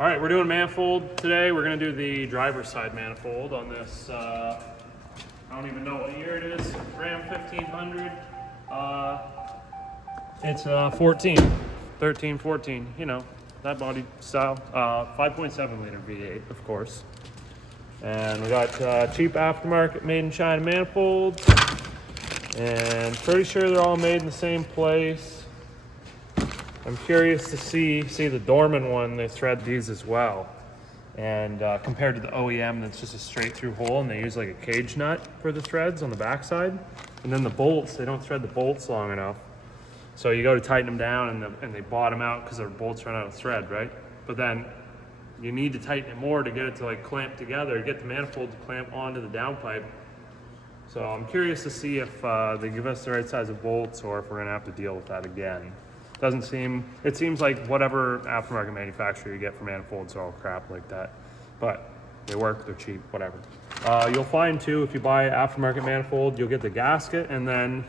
All right, we're doing manifold today. We're gonna do the driver's side manifold on this, I don't even know what year it is, Ram 1500. It's 13, 14, you know, that body style. 5.7 liter V8, of course. And we got cheap aftermarket made in China manifold. And pretty sure they're all made in the same place. I'm curious to see the Dorman one, they thread these as well. And compared to the OEM, that's just a straight through hole, and they use like a cage nut for the threads on the backside. And then the bolts, they don't thread the bolts long enough. So you go to tighten them down and they bottom out because their bolts run out of thread, right? But then you need to tighten it more to get it to like clamp together, get the manifold to clamp onto the downpipe. So I'm curious to see if they give us the right size of bolts or if we're gonna have to deal with that again. It seems like whatever aftermarket manufacturer you get for manifolds are all crap like that. But they work, they're cheap, whatever. You'll find too, if you buy aftermarket manifold, you'll get the gasket and then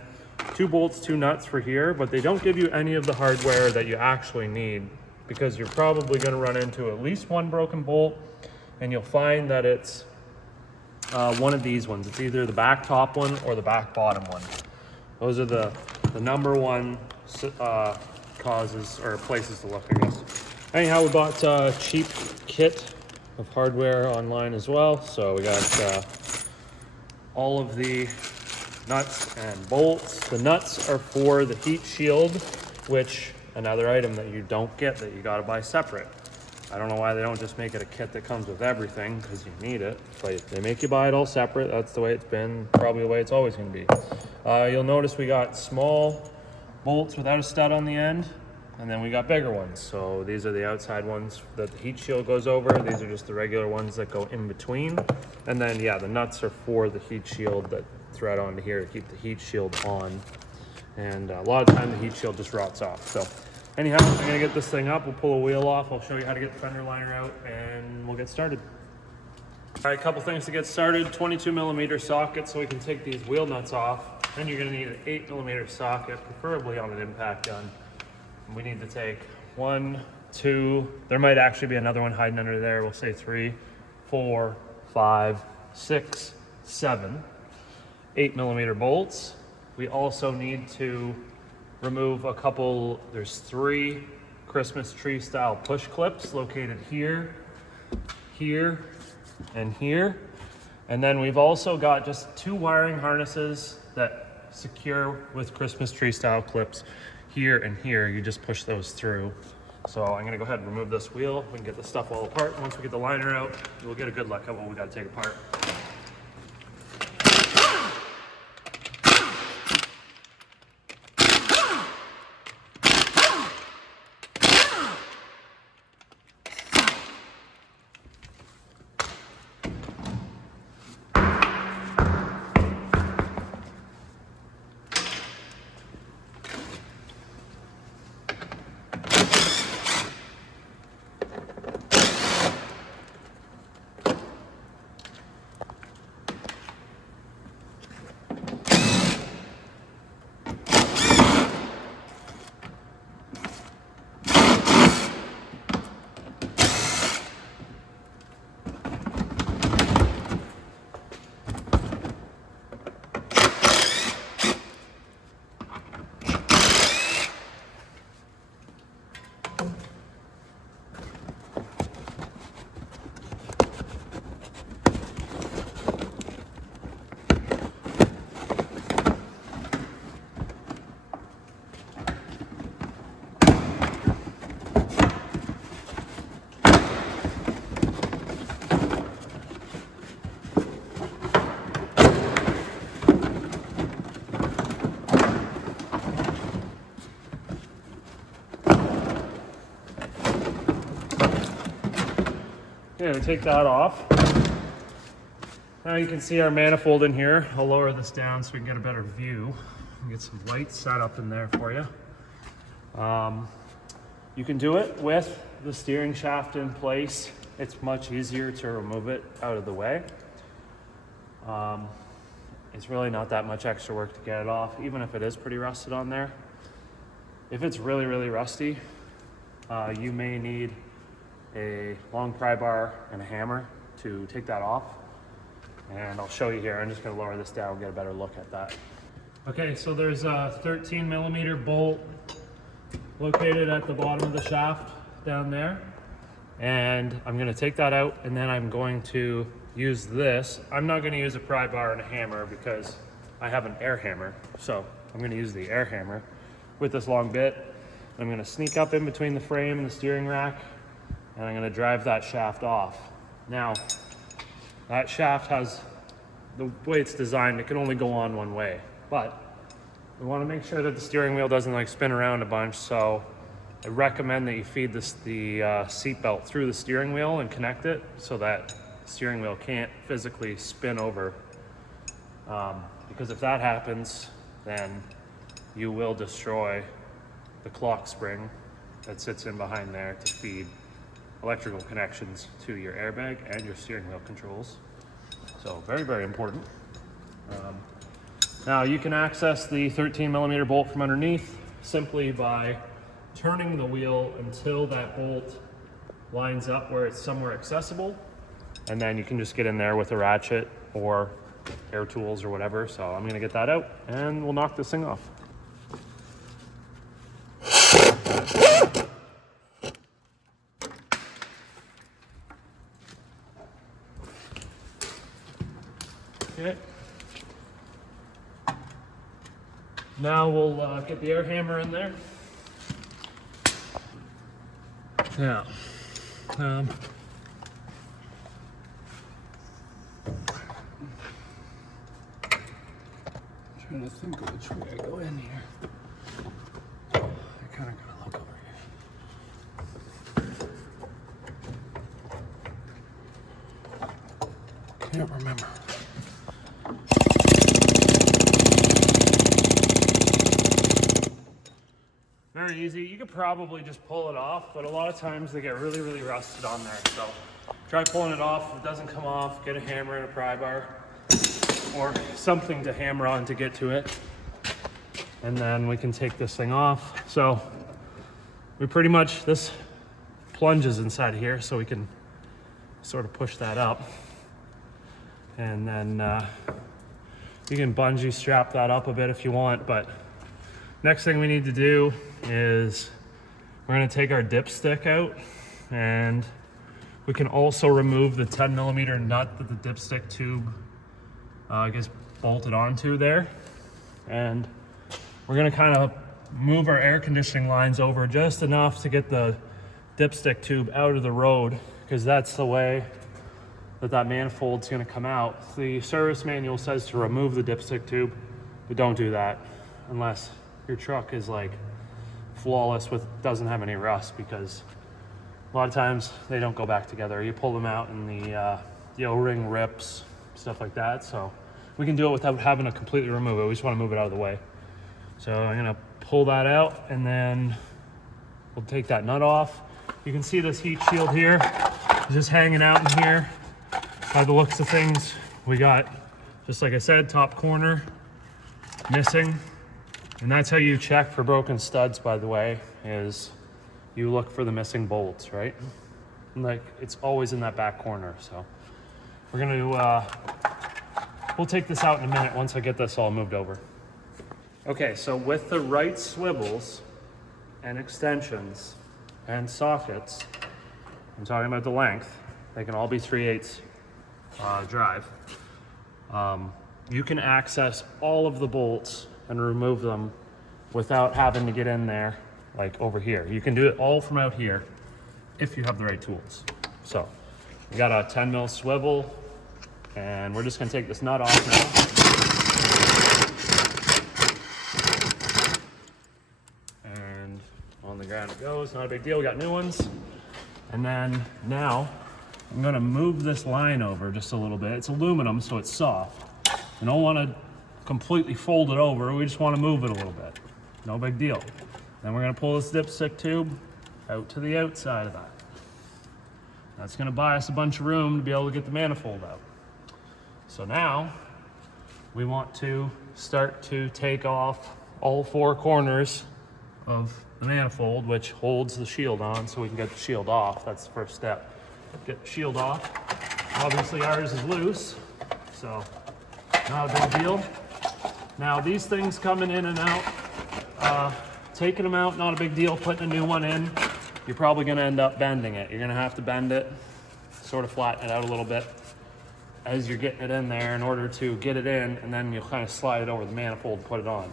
2 bolts, 2 nuts for here, but they don't give you any of the hardware that you actually need because you're probably gonna run into at least 1 broken bolt, and you'll find that it's one of these ones. It's either the back top one or the back bottom one. Those are the number one causes or places to look, I guess. Anyhow, we bought a cheap kit of hardware online as well. So we got all of the nuts and bolts. The nuts are for the heat shield, which another item that you don't get that you gotta buy separate. I don't know why they don't just make it a kit that comes with everything, because you need it, but they make you buy it all separate. That's the way it's been, probably the way it's always gonna be. You'll notice we got small bolts without a stud on the end, and then we got bigger ones. So these are the outside ones that the heat shield goes over. These are just the regular ones that go in between. And then, yeah, the nuts are for the heat shield that thread onto here to keep the heat shield on. And a lot of time the heat shield just rots off. So anyhow, I'm gonna get this thing up. We'll pull a wheel off. I'll show you how to get the fender liner out and we'll get started. All right, a couple things to get started. 22 millimeter socket so we can take these wheel nuts off. Then you're gonna need an 8 millimeter socket, preferably on an impact gun. We need to take 1, 2, there might actually be another one hiding under there. We'll say 3, 4, 5, 6, 7, 8 millimeter bolts. We also need to remove a couple, there's 3 Christmas tree style push clips located here, here, and here. And then we've also got just 2 wiring harnesses that secure with Christmas tree style clips here and here. You just push those through. So I'm gonna go ahead and remove this wheel. We can get this stuff all apart. Once we get the liner out, we'll get a good look at what we gotta take apart. Yeah, we take that off. Now you can see our manifold in here. I'll lower this down so we can get a better view. Get some lights set up in there for you. You can do it with the steering shaft in place. It's much easier to remove it out of the way. It's really not that much extra work to get it off, even if it is pretty rusted on there. If it's really, really rusty, you may need a long pry bar and a hammer to take that off. And I'll show you here. I'm just gonna lower this down, get a better look at that. Okay, so there's a 13mm bolt located at the bottom of the shaft down there. And I'm gonna take that out, and then I'm going to use this. I'm not gonna use a pry bar and a hammer because I have an air hammer. So I'm gonna use the air hammer with this long bit. I'm gonna sneak up in between the frame and the steering rack, and I'm gonna drive that shaft off. Now, that shaft has, the way it's designed, it can only go on one way, but we wanna make sure that the steering wheel doesn't like spin around a bunch, so I recommend that you feed the seat belt through the steering wheel and connect it so that the steering wheel can't physically spin over. Because if that happens, then you will destroy the clock spring that sits in behind there to feed electrical connections to your airbag and your steering wheel controls. So very, very important. Now you can access the 13mm bolt from underneath simply by turning the wheel until that bolt lines up where it's somewhere accessible. And then you can just get in there with a ratchet or air tools or whatever. So I'm gonna get that out and we'll knock this thing off. Okay. Now we'll get the air hammer in there. Now, trying to think of which way I go in here. I kind of gotta look over here. Can't remember. Very easy. You could probably just pull it off, but a lot of times they get really, really rusted on there. So try pulling it off. If it doesn't come off, get a hammer and a pry bar or something to hammer on to get to it. And then we can take this thing off. So we pretty much, this plunges inside here, so we can sort of push that up. And then you can bungee strap that up a bit if you want, but next thing we need to do is we're going to take our dipstick out, and we can also remove the 10mm nut that the dipstick tube gets bolted onto there. And we're going to kind of move our air conditioning lines over just enough to get the dipstick tube out of the road, because that's the way that manifold's going to come out. The service manual says to remove the dipstick tube, but don't do that unless your truck is like flawless doesn't have any rust, because a lot of times they don't go back together. You pull them out and the O-ring rips, stuff like that. So we can do it without having to completely remove it. We just want to move it out of the way. So I'm gonna pull that out, and then we'll take that nut off. You can see this heat shield here is just hanging out in here. By the looks of things, we got, just like I said, top corner missing. And that's how you check for broken studs, by the way, is you look for the missing bolts, right? And like, it's always in that back corner. So we're gonna, we'll take this out in a minute once I get this all moved over. Okay, so with the right swivels and extensions and sockets, I'm talking about the length, they can all be 3/8 drive. You can access all of the bolts and remove them without having to get in there like over here. You can do it all from out here if you have the right tools. So we got a 10mm swivel, and we're just gonna take this nut off now. And on the ground it goes, not a big deal, we got new ones. And then now I'm gonna move this line over just a little bit. It's aluminum, so it's soft. You don't wanna completely fold it over, we just wanna move it a little bit. No big deal. Then we're gonna pull this dipstick tube out to the outside of that. That's gonna buy us a bunch of room to be able to get the manifold out. So now we want to start to take off all 4 corners of the manifold, which holds the shield on so we can get the shield off. That's the first step. Get the shield off. Obviously ours is loose, so not a big deal. Now these things coming in and out, taking them out, not a big deal. Putting a new one in, you're probably gonna end up bending it. You're gonna have to bend it, sort of flatten it out a little bit as you're getting it in there in order to get it in, and then you'll kind of slide it over the manifold and put it on.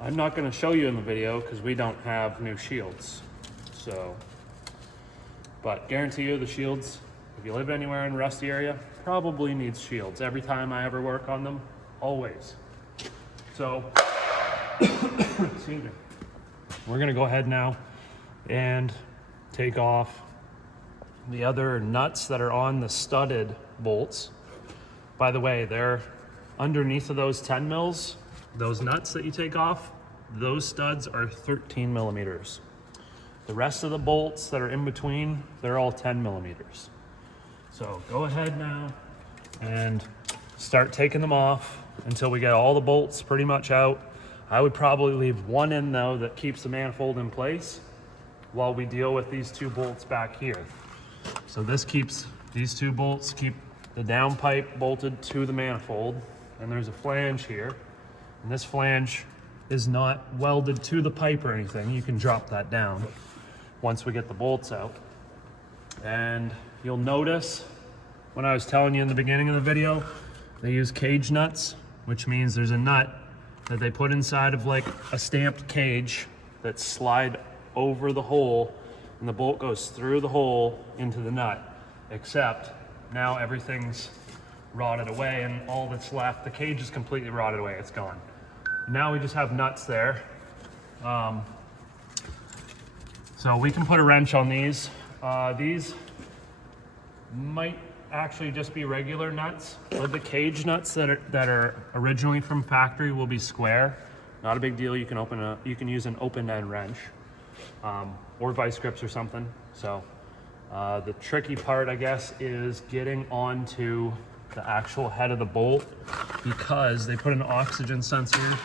I'm not going to show you in the video because we don't have new shields. So, but guarantee you the shields, if you live anywhere in a rusty area, probably needs shields. Every time I ever work on them, always. So, excuse me. We're going to go ahead now and take off the other nuts that are on the studded bolts. By the way, they're underneath of those 10 mils, those nuts that you take off, those studs are 13 millimeters. The rest of the bolts that are in between, they're all 10 millimeters. So go ahead now and start taking them off until we get all the bolts pretty much out. I would probably leave one in though that keeps the manifold in place while we deal with these two bolts back here. So this keeps, these two bolts keep the down pipe bolted to the manifold, and there's a flange here, and this flange is not welded to the pipe or anything. You can drop that down once we get the bolts out. And you'll notice when I was telling you in the beginning of the video, they use cage nuts, which means there's a nut that they put inside of like a stamped cage that slide over the hole, and the bolt goes through the hole into the nut, except now everything's rotted away and all that's left, the cage is completely rotted away, it's gone. Now we just have nuts there. So we can put a wrench on these. These might actually just be regular nuts, but the cage nuts that are originally from factory will be square. Not a big deal, you can use an open end wrench, or vice grips or something. So the tricky part, I guess, is getting onto the actual head of the bolt, because they put an oxygen sensor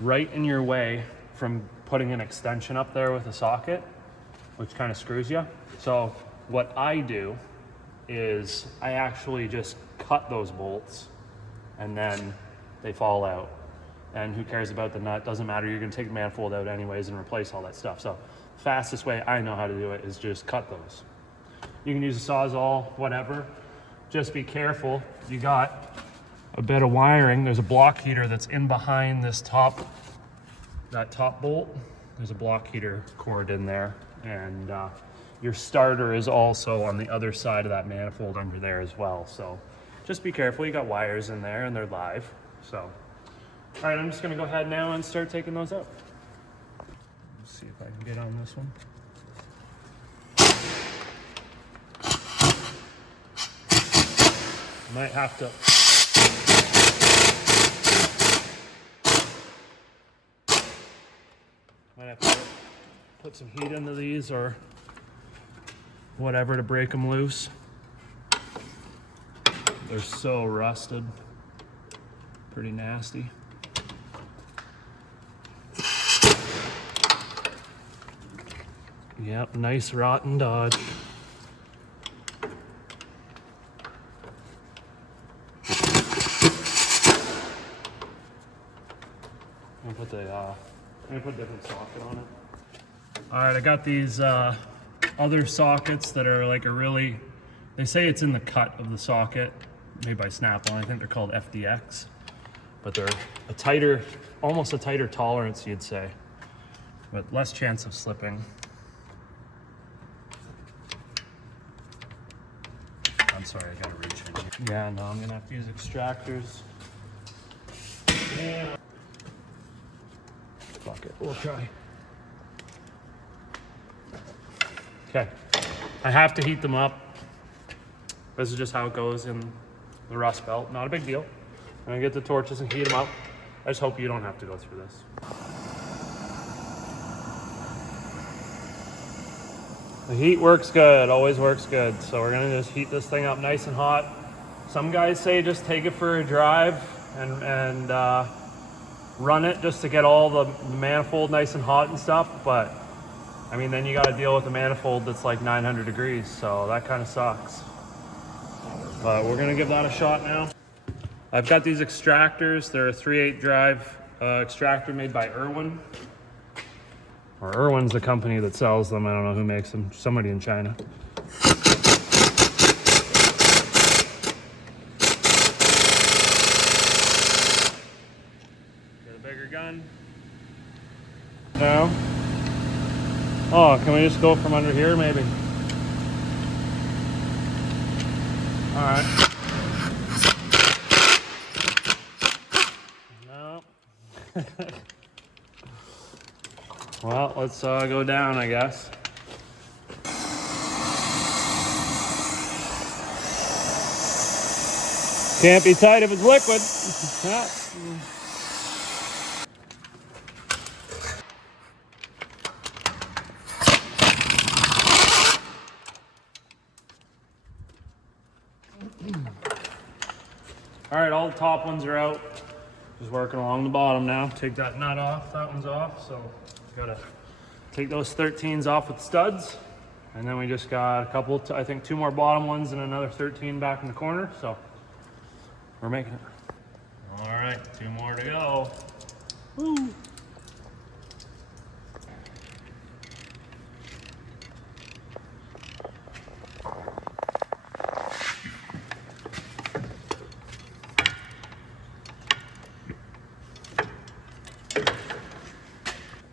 right in your way from putting an extension up there with a socket, which kind of screws you. So what I do is I actually just cut those bolts and then they fall out. And who cares about the nut? Doesn't matter, you're gonna take the manifold out anyways and replace all that stuff. So the fastest way I know how to do it is just cut those. You can use a Sawzall, whatever. Just be careful. You got a bit of wiring. There's a block heater that's in behind this top bolt. There's a block heater cord in there. And your starter is also on the other side of that manifold under there as well. So just be careful. You got wires in there and they're live. So, all right, I'm just gonna go ahead now and start taking those out. Let's see if I can get on this one. Might have to put some heat into these or whatever to break them loose. They're so rusted, pretty nasty. Yep, nice rotten Dodge. I'm gonna put a different socket on it. All right, I got these other sockets that are like they say it's in the cut of the socket, made by Snap-on. I think they're called FDX, but they're almost a tighter tolerance, you'd say, but less chance of slipping. I'm sorry, I gotta reach in here. Yeah, no, I'm gonna have to use extractors. Yeah. Fuck it, we'll try. Okay, I have to heat them up. This is just how it goes in the rust belt. Not a big deal. I'm gonna get the torches and heat them up. I just hope you don't have to go through this. The heat works good, always works good. So we're gonna just heat this thing up nice and hot. Some guys say just take it for a drive and run it just to get all the manifold nice and hot and stuff, but I mean, then you got to deal with the manifold that's like 900 degrees, so that kind of sucks. But we're gonna give that a shot now. I've got these extractors. They're a 3/8 drive extractor made by Irwin. Or Irwin's the company that sells them. I don't know who makes them. Somebody in China. Get a bigger gun. Now. Oh, can we just go from under here, maybe? All right. No. Well, let's go down, I guess. Can't be tight if it's liquid. Yeah. All right, all the top ones are out. Just working along the bottom now. Take that nut off, that one's off. So gotta take those 13s off with studs. And then we just got a couple, I think 2 more bottom ones and another 13 back in the corner. So we're making it. All right, 2 more to go. Woo.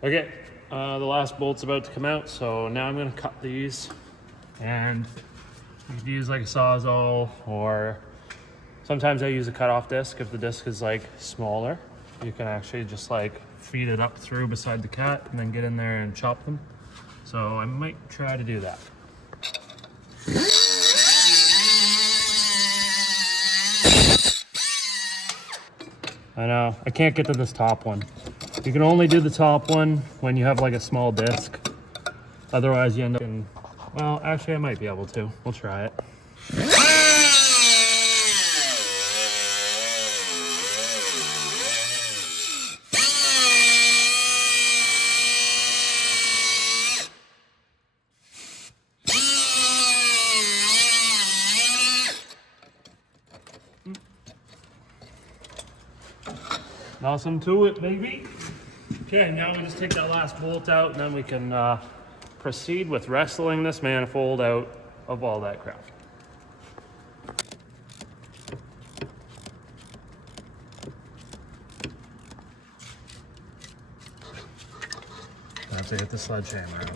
Okay, the last bolt's about to come out, so now I'm gonna cut these, and you can use like a Sawzall, or sometimes I use a cutoff disc. If the disc is like smaller, you can actually just like feed it up through beside the cut and then get in there and chop them. So I might try to do that. I know, I can't get to this top one. You can only do the top one when you have like a small disc. Otherwise you end up in, well, actually I might be able to. We'll try it. Nothing to it, baby. Okay, now we just take that last bolt out and then we can proceed with wrestling this manifold out of all that crap. I have to get the sledgehammer out.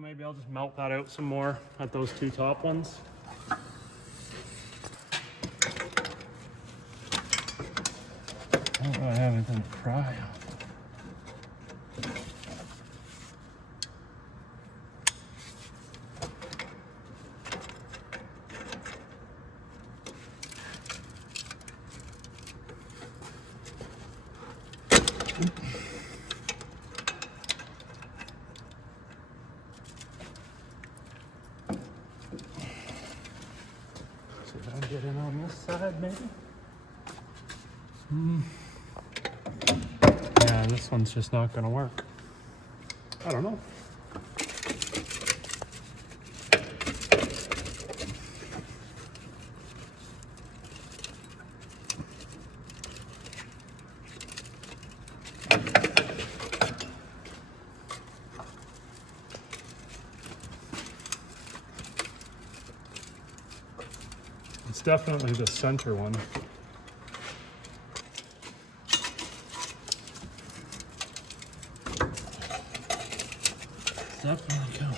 Maybe I'll just melt that out some more at those 2 top ones. I don't really have anything to pry on. Get in on this side, maybe. Yeah, this one's just not gonna work. I don't know. It's definitely the center one. It's definitely cool.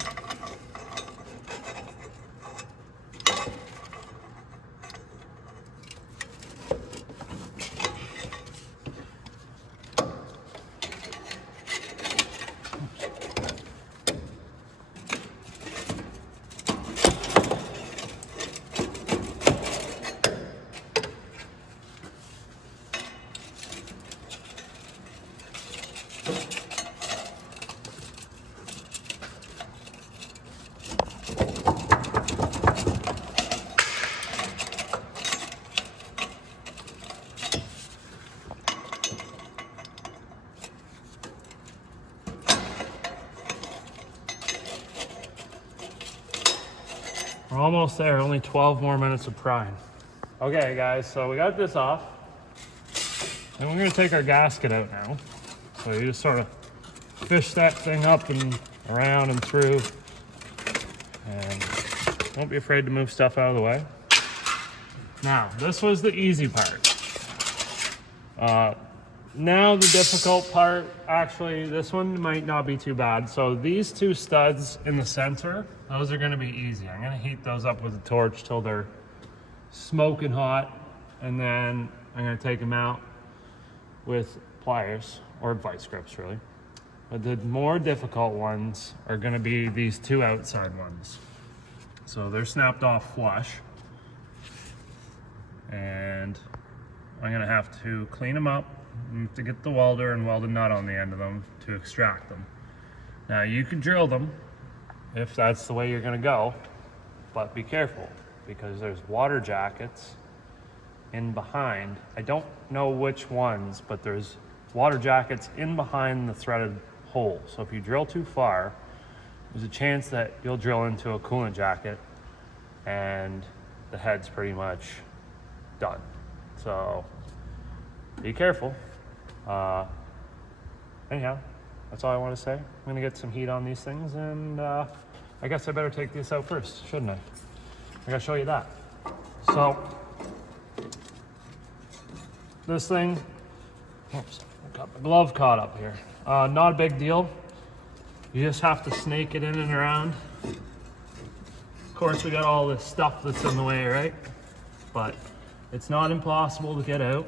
We're almost there, only 12 more minutes of prying. Okay guys, so we got this off. And we're gonna take our gasket out now. So you just sort of fish that thing up and around and through. And don't be afraid to move stuff out of the way. Now, this was the easy part. Now the difficult part, actually, this one might not be too bad. So these two studs in the center, those are gonna be easy. I'm gonna heat those up with a torch till they're smoking hot, and then I'm gonna take them out with pliers, or vice grips really. But the more difficult ones are gonna be these two outside ones. So they're snapped off flush. And I'm gonna have to clean them up to get the welder and weld a nut on the end of them to extract them. Now you can drill them if that's the way you're gonna go, but be careful because there's water jackets in behind. I don't know which ones, but there's water jackets in behind the threaded hole. So if you drill too far, there's a chance that you'll drill into a coolant jacket and the head's pretty much done. So be careful. Anyhow, that's all I want to say. I'm gonna get some heat on these things, and I guess I better take this out first, shouldn't I? I gotta show you that. So this thing, oops, I got my glove caught up here. Not a big deal. You just have to snake it in and around. Of course, we got all this stuff that's in the way, right? But it's not impossible to get out.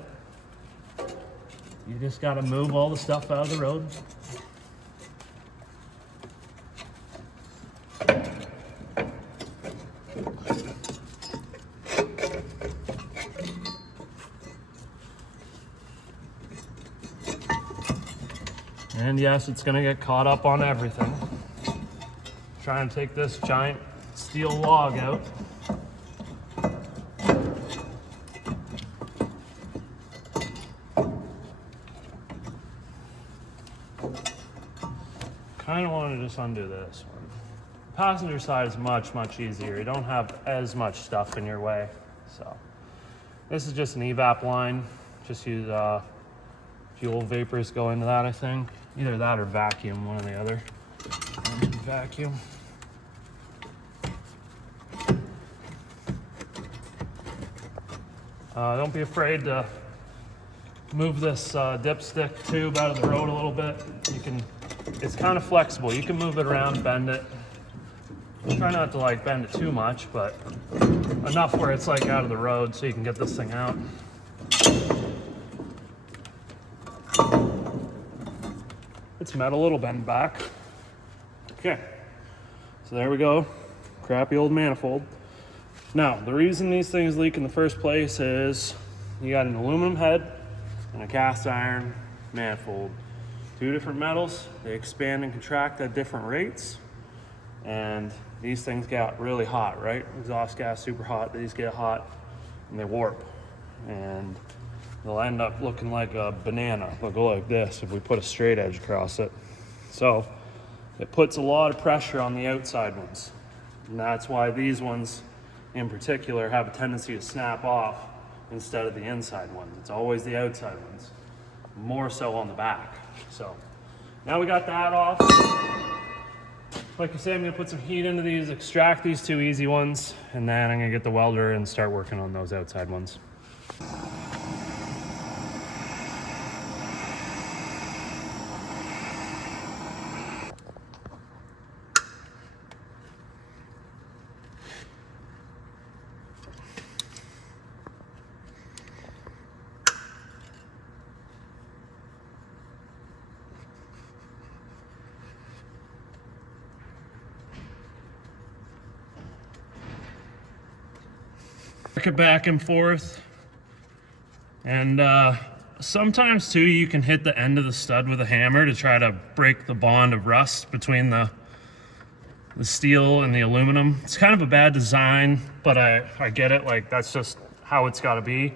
You just gotta move all the stuff out of the road. And yes, it's gonna get caught up on everything. Try and take this giant steel log out. Kind of want to just undo this one. The passenger side is much easier. You don't have as much stuff in your way. So this is just an evap line. Just use fuel vapors go into that, I think. Either that or vacuum, one or the other. Vacuum. Don't be afraid to move this dipstick tube out of the road a little bit. It's kind of flexible. You can move it around, bend it. Try not to like bend it too much, but enough where it's like out of the road so you can get this thing out. It's metal, it'll bend back. Okay, so there we go. Crappy old manifold. Now, the reason these things leak in the first place is you got an aluminum head and a cast iron manifold. Two different metals, they expand and contract at different rates. And these things get really hot, right? Exhaust gas, super hot. These get hot and they warp. And they'll end up looking like a banana. They'll go like this if we put a straight edge across it. So it puts a lot of pressure on the outside ones. And that's why these ones in particular have a tendency to snap off instead of the inside ones. It's always the outside ones, more so on the back. So now we got that off. Like I say, I'm gonna put some heat into these, extract these two easy ones, and then I'm gonna get the welder and start working on those outside ones. Work it back and forth, and sometimes too, you can hit the end of the stud with a hammer to try to break the bond of rust between the steel and the aluminum. It's kind of a bad design, but I get it. Like, that's just how it's got to be,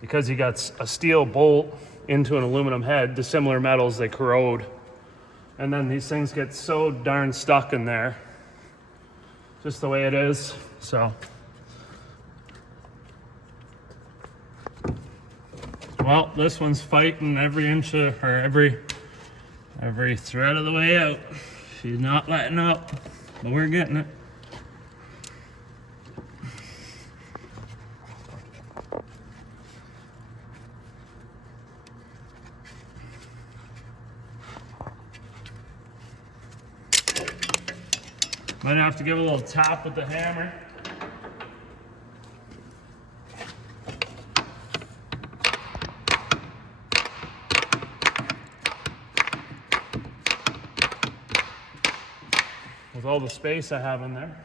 because you got a steel bolt into an aluminum head. Dissimilar metals, they corrode, and then these things get so darn stuck in there, just the way it is. So, well, this one's fighting every inch of, or every thread of the way out. She's not letting up, but we're getting it. Might have to give a little tap with the hammer. With all the space I have in there.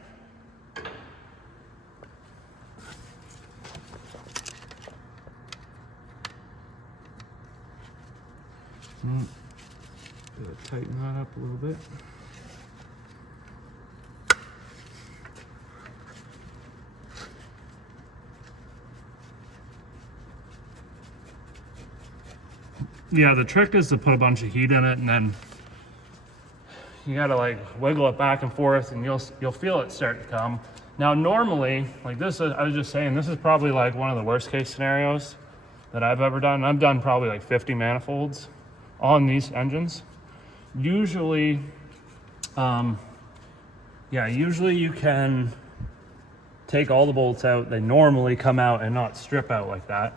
Gotta tighten that up a little bit. Yeah, the trick is to put a bunch of heat in it, and then you gotta like wiggle it back and forth, and you'll feel it start to come. Now, normally, like this, I was just saying, this is probably like one of the worst case scenarios that I've ever done. I've done probably like 50 manifolds on these engines. Usually, usually you can take all the bolts out. They normally come out and not strip out like that.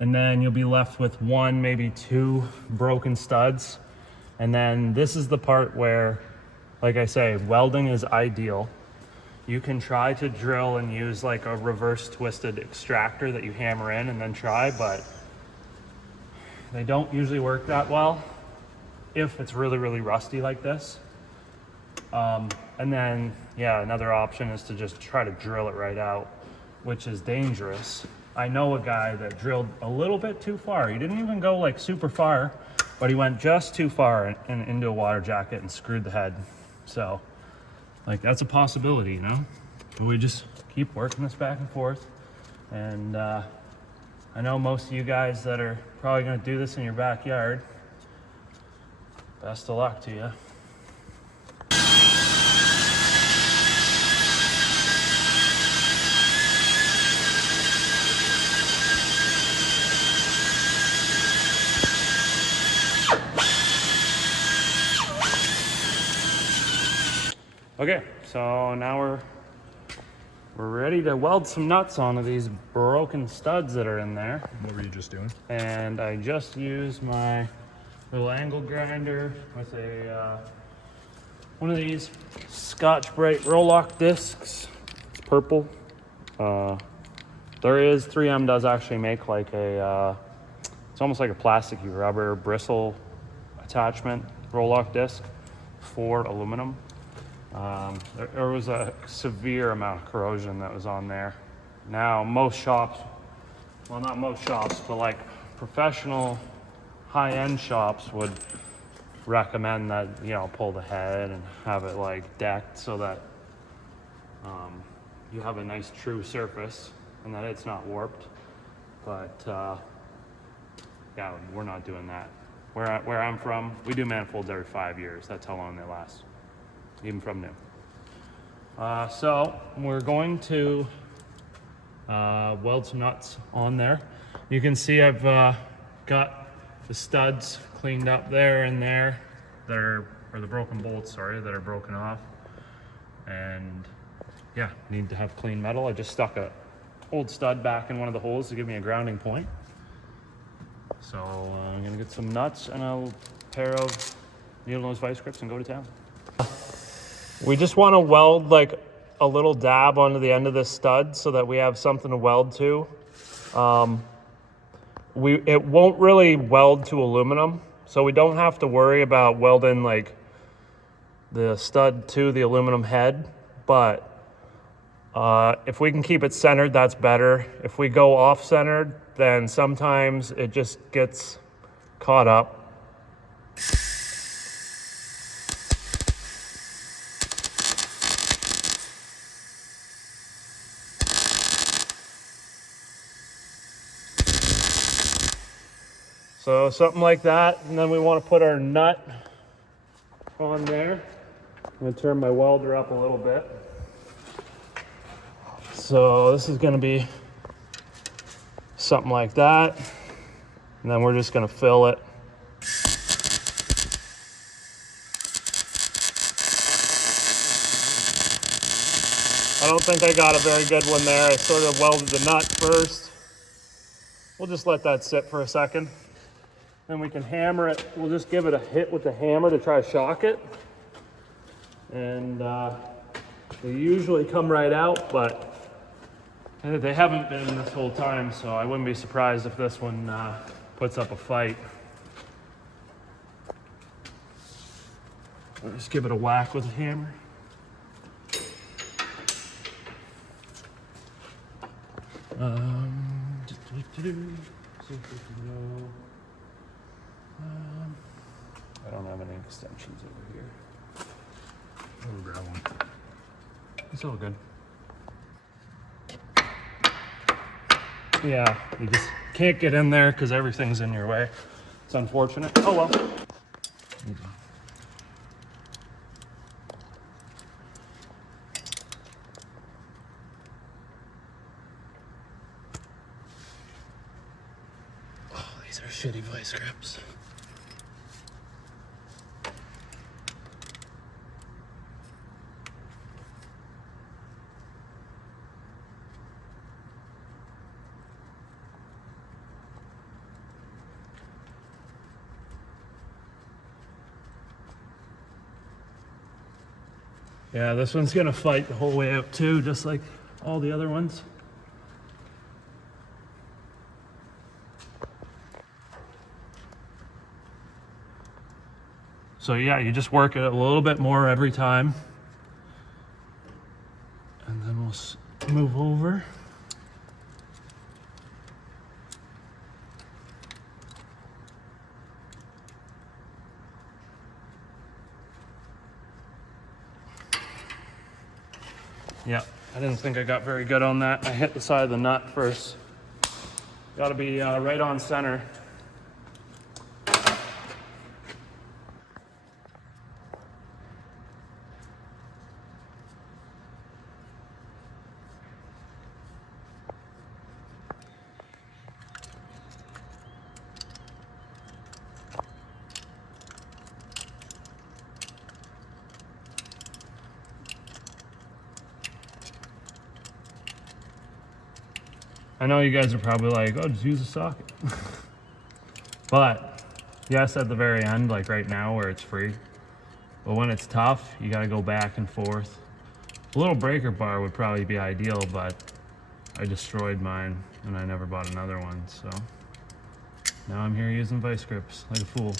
And then you'll be left with one, maybe two broken studs. And then this is the part where, like I say, welding is ideal. You can try to drill and use like a reverse twisted extractor that you hammer in and then try, but they don't usually work that well if it's really, really rusty like this. And then, yeah, another option is to just try to drill it right out, which is dangerous. I know a guy that drilled a little bit too far. He didn't even go like super far, but he went just too far and into a water jacket and screwed the head. So, like, that's a possibility, you know? But we just keep working this back and forth. And I know most of you guys that are probably gonna do this in your backyard, best of luck to you. Okay, so now we're ready to weld some nuts onto these broken studs that are in there. What were you just doing? And I just used my little angle grinder with a one of these Scotch-Brite roll-lock discs. It's purple. 3M does actually make like a, it's almost like a plasticky rubber bristle attachment roll-lock disc for aluminum. There was a severe amount of corrosion that was on there. Now, most shops, well, not most shops, but like professional high-end shops would recommend that, you know, pull the head and have it like decked so that you have a nice true surface and that it's not warped. But yeah, we're not doing that. Where I'm from, we do manifolds every 5 years. That's how long they last, even from new. So we're going to weld some nuts on there. You can see I've got the studs cleaned up there and there that are, or the broken bolts, sorry, that are broken off. And yeah, need to have clean metal. I just stuck a old stud back in one of the holes to give me a grounding point. So I'm gonna get some nuts and a pair of needle nose vice grips and go to town. We just want to weld like a little dab onto the end of this stud so that we have something to weld to. It won't really weld to aluminum, so we don't have to worry about welding like the stud to the aluminum head. But if we can keep it centered, that's better. If we go off-centered, then sometimes it just gets caught up. So something like that, and then we want to put our nut on there. I'm going to turn my welder up a little bit. So this is going to be something like that, and then we're just going to fill it. I don't think I got a very good one there. I sort of welded the nut first. We'll just let that sit for a second. Then we can hammer it. We'll just give it a hit with the hammer to try to shock it. And they usually come right out, but they haven't been this whole time, so I wouldn't be surprised if this one puts up a fight. I'll just give it a whack with a hammer. I don't have any extensions over here. I'll grab one. It's all good. Yeah, you just can't get in there because everything's in your way. It's unfortunate. Oh well. Oh, these are shitty vice grips. Yeah, this one's gonna fight the whole way out too, just like all the other ones. So yeah, you just work it a little bit more every time. And then we'll move over. Yeah, I didn't think I got very good on that. I hit the side of the nut first. Got to be right on center. I know you guys are probably like, oh, just use a socket. But yes, at the very end, like right now where it's free. But when it's tough, you gotta go back and forth. A little breaker bar would probably be ideal, but I destroyed mine and I never bought another one, so. Now I'm here using vice grips like a fool.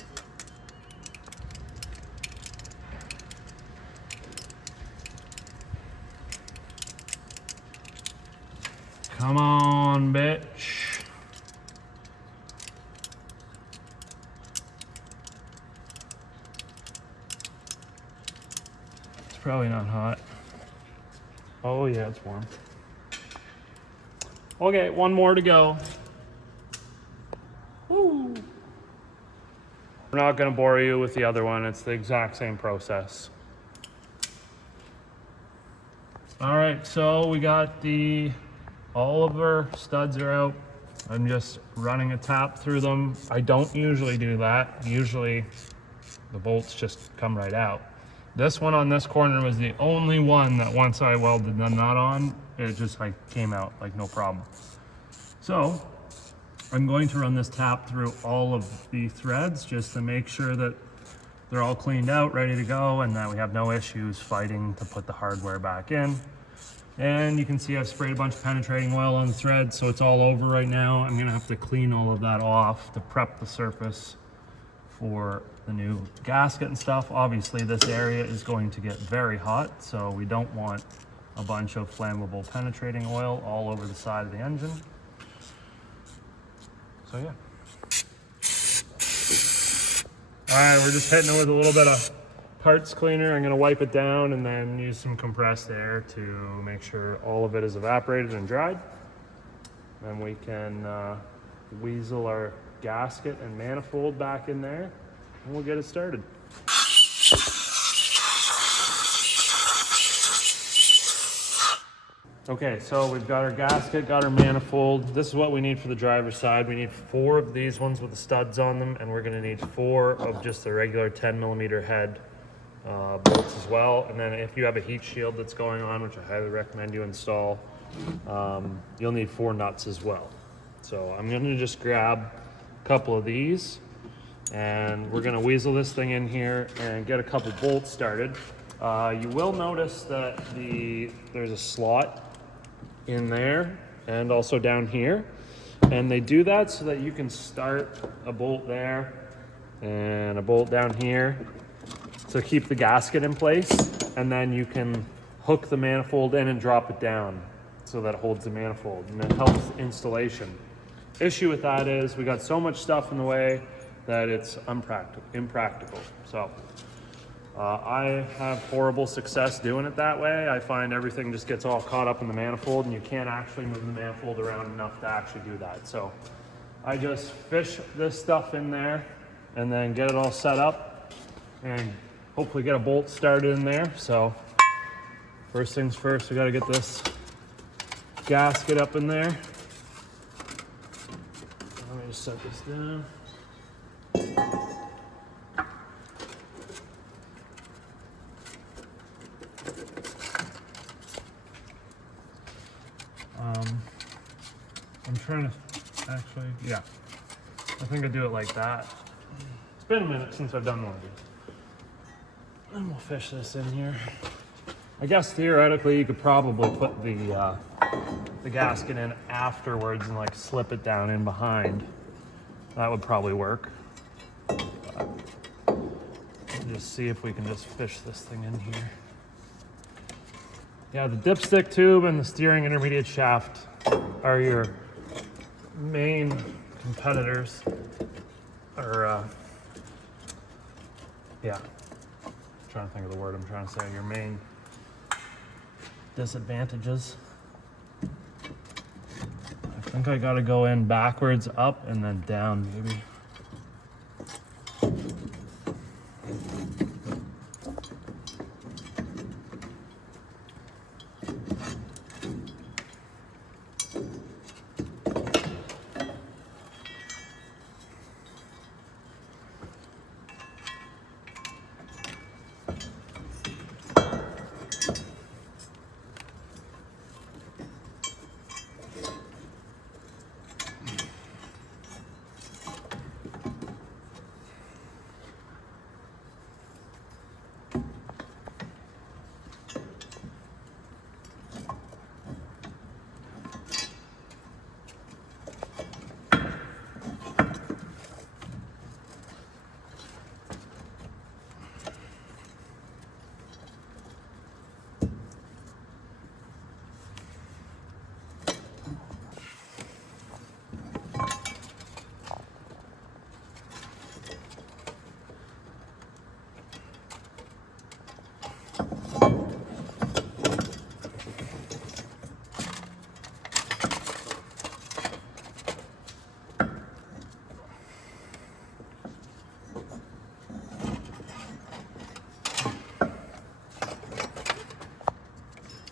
Come on, bitch. It's probably not hot. Oh yeah, it's warm. Okay, one more to go. Woo. We're not gonna bore you with the other one. It's the exact same process. All right, so we got all of our studs are out. I'm just running a tap through them. I don't usually do that. Usually the bolts just come right out. This one on this corner was the only one that once I welded the nut on, it just like came out like no problem. So I'm going to run this tap through all of the threads just to make sure that they're all cleaned out, ready to go, and that we have no issues fighting to put the hardware back in. And you can see I've sprayed a bunch of penetrating oil on the thread, so it's all over right now. I'm gonna have to clean all of that off to prep the surface for the new gasket and stuff. Obviously this area is going to get very hot, so we don't want a bunch of flammable penetrating oil all over the side of the engine. So yeah. All right, we're just hitting it with a little bit of parts cleaner. I'm gonna wipe it down and then use some compressed air to make sure all of it is evaporated and dried. Then we can weasel our gasket and manifold back in there and we'll get it started. Okay, so we've got our gasket, got our manifold. This is what we need for the driver's side. We need 4 of these ones with the studs on them, and we're gonna need 4 of just the regular 10mm head bolts as well. And then if you have a heat shield that's going on, which I highly recommend you install, you'll need 4 nuts as well. So I'm gonna just grab a couple of these and we're gonna weasel this thing in here and get a couple bolts started. You will notice that there's a slot in there and also down here, and they do that so that you can start a bolt there and a bolt down here to keep the gasket in place, and then you can hook the manifold in and drop it down so that it holds the manifold, and it helps installation. Issue with that is we got so much stuff in the way that it's impractical. So I have horrible success doing it that way. I find everything just gets all caught up in the manifold and you can't actually move the manifold around enough to actually do that. So I just fish this stuff in there and then get it all set up and hopefully get a bolt started in there. So first things first, we got to get this gasket up in there. Let me just set this down. I'm trying to actually, yeah, I think I do it like that. It's been a minute since I've done one of these. And we'll fish this in here. I guess theoretically you could probably put the gasket in afterwards and like slip it down in behind. That would probably work. But we'll just see if we can just fish this thing in here. Yeah, the dipstick tube and the steering intermediate shaft are your main competitors, or yeah, I'm trying to think of the word I'm trying to say, your main disadvantages. I think I gotta go in backwards, up, and then down maybe.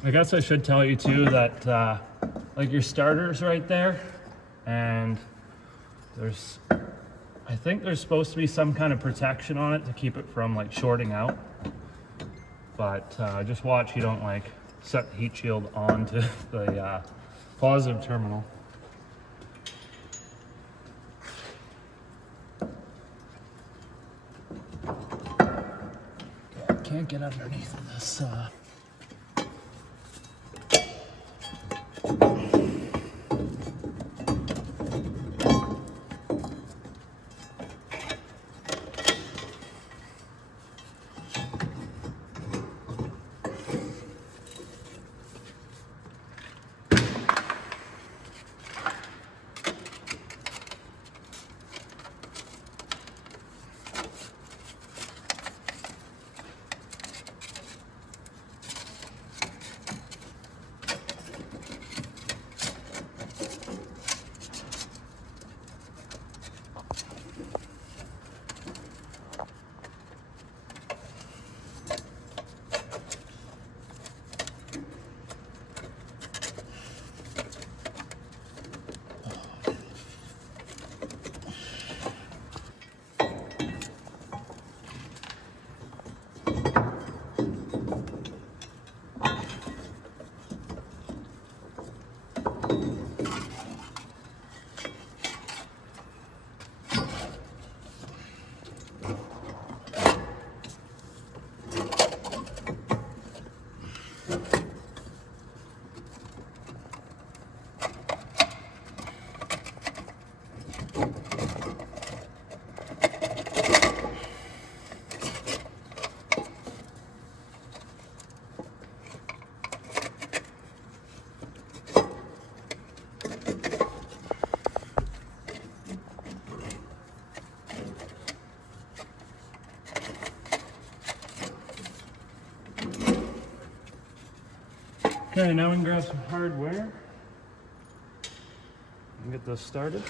I guess I should tell you too that like your starter's right there, and I think there's supposed to be some kind of protection on it to keep it from like shorting out, but just watch you don't like set the heat shield onto the positive terminal. Can't get underneath of this Okay, now we can grab some hardware and get this started.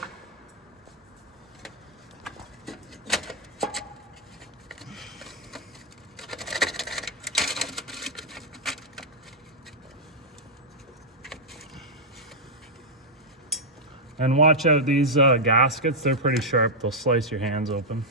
And watch out, these gaskets, they're pretty sharp. They'll slice your hands open.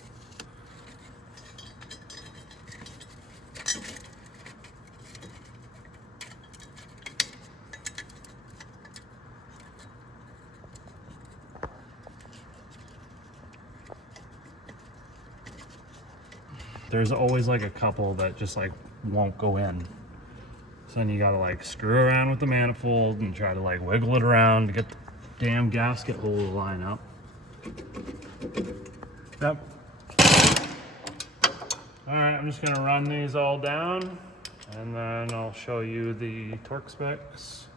There's always like a couple that just like won't go in. So then you gotta like screw around with the manifold and try to like wiggle it around to get the damn gasket hole to line up. Yep. All right, I'm just gonna run these all down and then I'll show you the torque specs.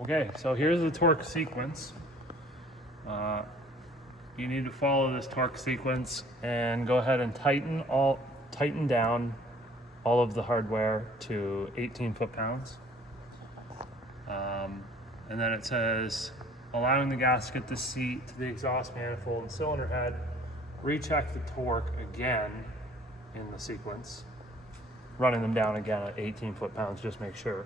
Okay, so here's the torque sequence. You need to follow this torque sequence and go ahead and tighten down all of the hardware to 18 foot-pounds. And then it says, allowing the gasket to seat to the exhaust manifold and cylinder head, recheck the torque again in the sequence, running them down again at 18 foot-pounds, just make sure.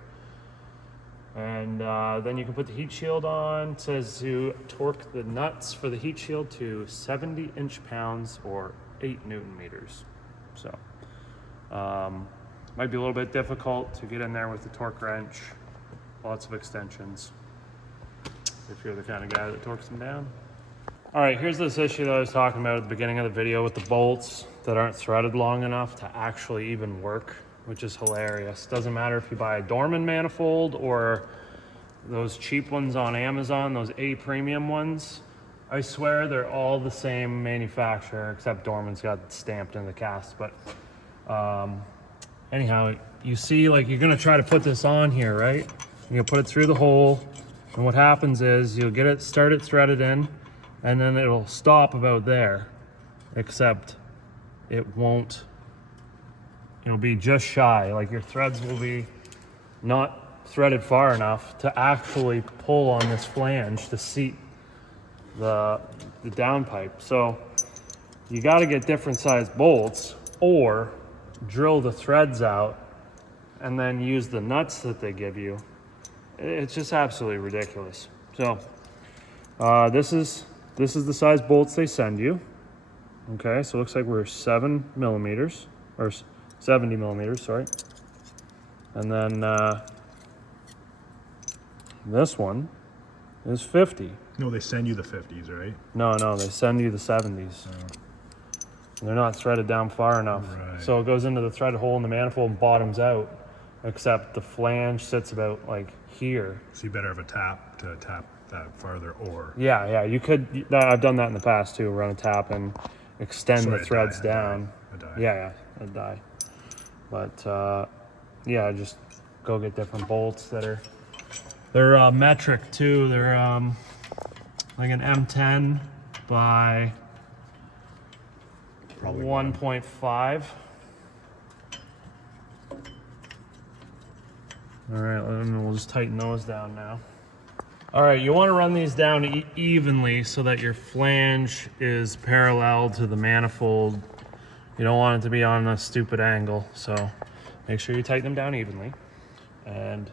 And then you can put the heat shield on. It says to torque the nuts for the heat shield to 70 inch-pounds or 8 Newton meters. So might be a little bit difficult to get in there with the torque wrench. Lots of extensions if you're the kind of guy that torques them down. All right, here's this issue that I was talking about at the beginning of the video with the bolts that aren't threaded long enough to actually even work, which is hilarious. Doesn't matter if you buy a Dorman manifold or those cheap ones on Amazon, those A premium ones. I swear they're all the same manufacturer, except Dorman's got stamped in the cast. But anyhow, you see, like, you're gonna try to put this on here, right? You'll put it through the hole, and what happens is you'll start it threaded in, and then it'll stop about there, except it won't. It'll be just shy, like your threads will be not threaded far enough to actually pull on this flange to seat the downpipe. So you got to get different sized bolts or drill the threads out and then use the nuts that they give you. It's just absolutely ridiculous. So this is the size bolts they send you. Okay, so it looks like we're 7 millimeters or 70 millimeters, sorry. And then this one is 50. No, they send you the 50s, right? No, they send you the 70s. Oh. They're not threaded down far enough. Right. So it goes into the threaded hole in the manifold and bottoms out, except the flange sits about like here. So you better have a tap to tap that farther, or... Yeah, you could, I've done that in the past too, run a tap and extend the threads down. A die. Yeah, a die. But yeah, just go get different bolts that are, they're metric too. They're like an M10 by Probably 1.5. All right, and we'll just tighten those down now. All right, you want to run these down evenly so that your flange is parallel to the manifold. You don't want it to be on a stupid angle, so make sure you tighten them down evenly. And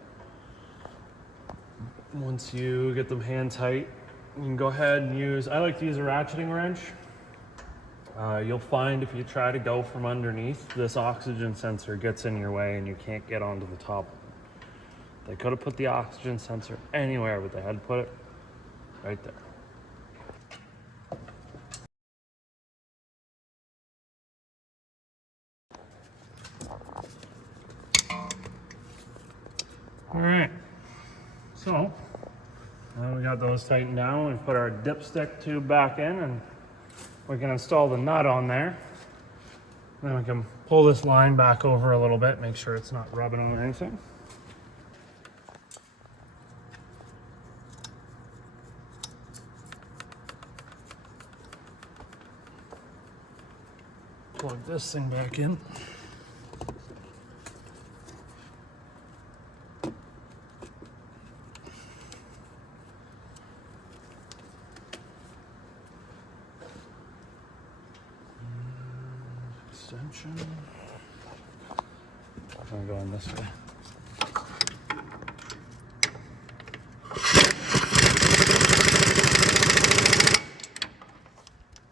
once you get them hand tight, you can go ahead and use, I like to use a ratcheting wrench. You'll find if you try to go from underneath, this oxygen sensor gets in your way and you can't get onto the top. They could have put the oxygen sensor anywhere, but they had to put it right there. All right, so now we got those tightened down. We put our dipstick tube back in and we can install the nut on there. Then we can pull this line back over a little bit, make sure it's not rubbing on anything. Plug this thing back in. Extension. I'm going this way.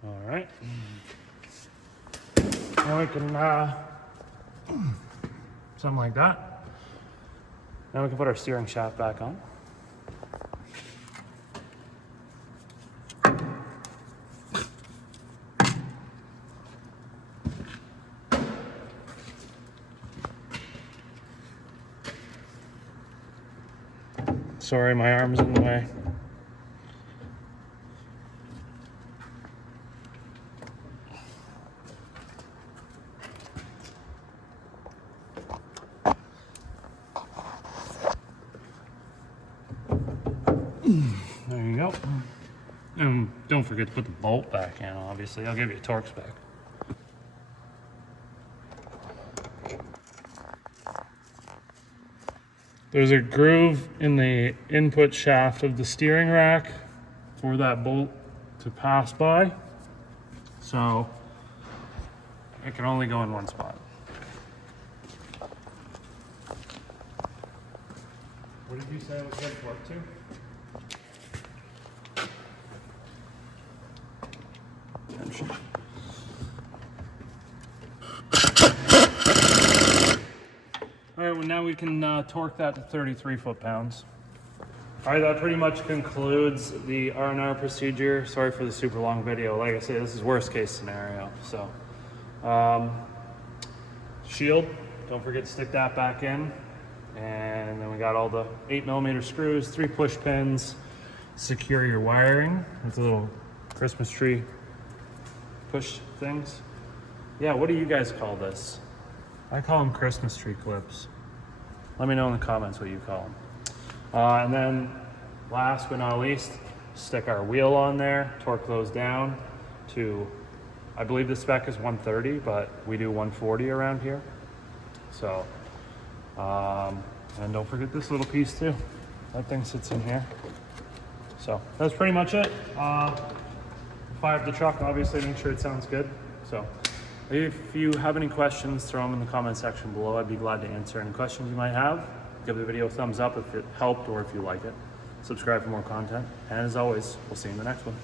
All right. Now we can, something like that. Now we can put our steering shaft back on. Sorry, my arm's in the way. There you go. And don't forget to put the bolt back in, obviously. I'll give you a torque spec. There's a groove in the input shaft of the steering rack for that bolt to pass by. So it can only go in one spot. What did you say it was good torque to? All right, well now we can torque that to 33 foot-pounds. All right, that pretty much concludes the R&R procedure. Sorry for the super long video. Like I say, this is worst case scenario. So, shield, don't forget to stick that back in. And then we got all the 8mm screws, 3 push pins, secure your wiring with the little Christmas tree push things. Yeah, what do you guys call this? I call them Christmas tree clips. Let me know in the comments what you call them. And then last but not least, stick our wheel on there, torque those down to, I believe the spec is 130, but we do 140 around here. So, and don't forget this little piece too. That thing sits in here. So that's pretty much it. Fire up the truck, obviously make sure it sounds good. So if you have any questions, throw them in the comment section below. I'd be glad to answer any questions you might have. Give the video a thumbs up if it helped or if you like it. Subscribe for more content. And as always, we'll see you in the next one.